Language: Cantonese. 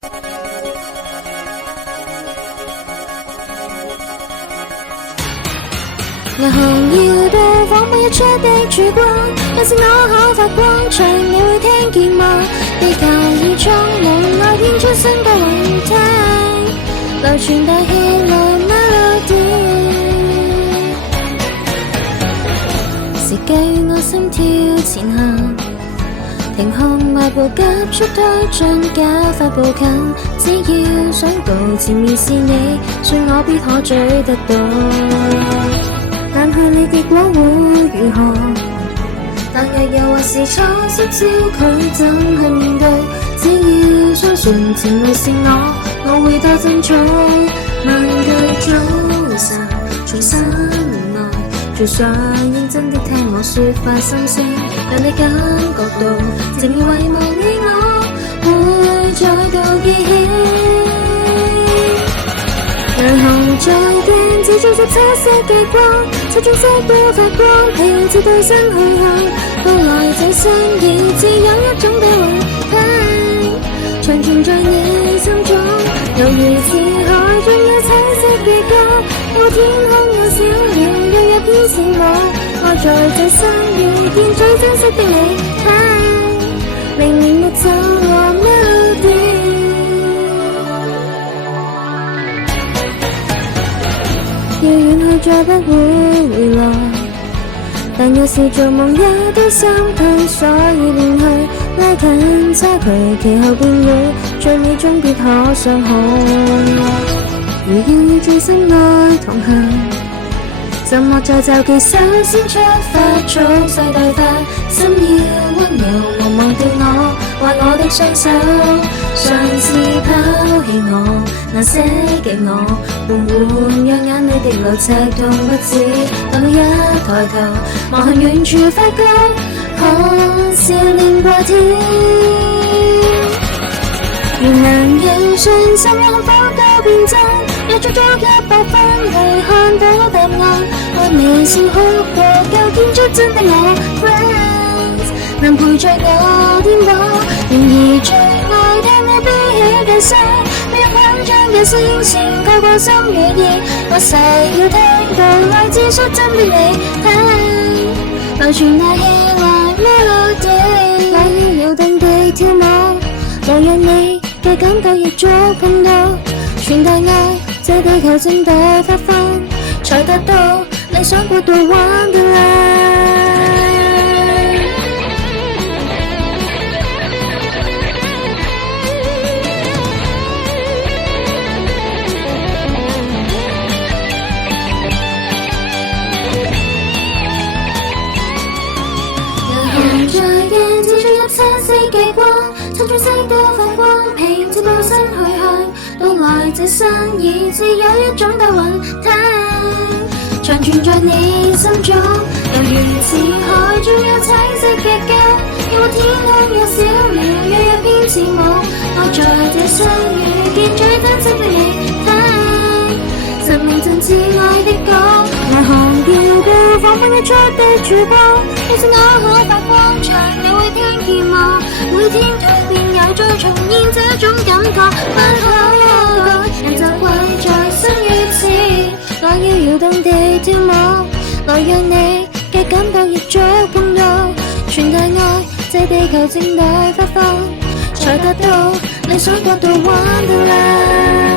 銀行搖到仿每一出的曙光，有時我可發光長，你會聽見嗎？地球已充滿愛編出新歌雲聽，流傳大氣來 melody， 時計我心跳前行，停看邁步急速推進，加快步近，只要想到前面是你，信我必可追得到。但係你結果會如何？但若又或是錯失焦距，怎去面對？只要相信前路是我會多爭取。萬句早晨，重新來，最想認真的聽我說發心聲，讓你感覺到情願遺忘你我會再度記起。銀行在鏡子中執彩色嘅光，七種色都發光，平治對身去向，到來這生意只有一種嘅雲聽，長存在你心中，猶如似海中有彩色嘅光，有天空有小鳥，躍躍偏是我，我在這生遇見最珍惜的你聽，明年沒走我 melody。要遠去再不會回來，但有時做夢也都心退，所以便去拉近差距，其後便會最美終必可相好。如要與最心愛同行，怎麼在就記手先出發，蓄勢待發，心要溫柔，莫忘掉我，挽我的雙手。上次拋棄我，那些嘅我，緩緩讓眼裏的淚赤痛不止，等我一抬頭，望向遠處發覺，看少年過天。如能有信心，可否都變真？若足足100分去看到答案，我微笑哭過，夠見出真的我 friends， 能陪着我顛倒。然而最愛聽你悲喜嘅聲，沒有緊張嘅聲線，透過心與意，我誓要聽到來自率真的你聽，流傳大氣來 melody， 來要搖動地跳舞，來讓你嘅感覺亦觸碰到，傳遞愛，這地球正待發放，才達到理想國度 Wonderland。在鏡子中有彩色嘅光，七種色都發光，平治報身去向，到來這生意只有一種答案聽，長存在你心中，猶如似海中有彩色嘅膠，有天空有小鳥，躍躍偏似我，我在這生遇見最珍惜的你聽，生命真摯愛的歌，銀行搖到仿佛一出的曙光，要是我可發光長，你會聽見嗎？每天蛻變又再重現這種感覺，不可改，人就跪在生與死，我要搖動地跳舞，來讓你嘅感覺亦觸碰到，傳遞愛，這地球正待發放，才達到理想國度 Wonderland。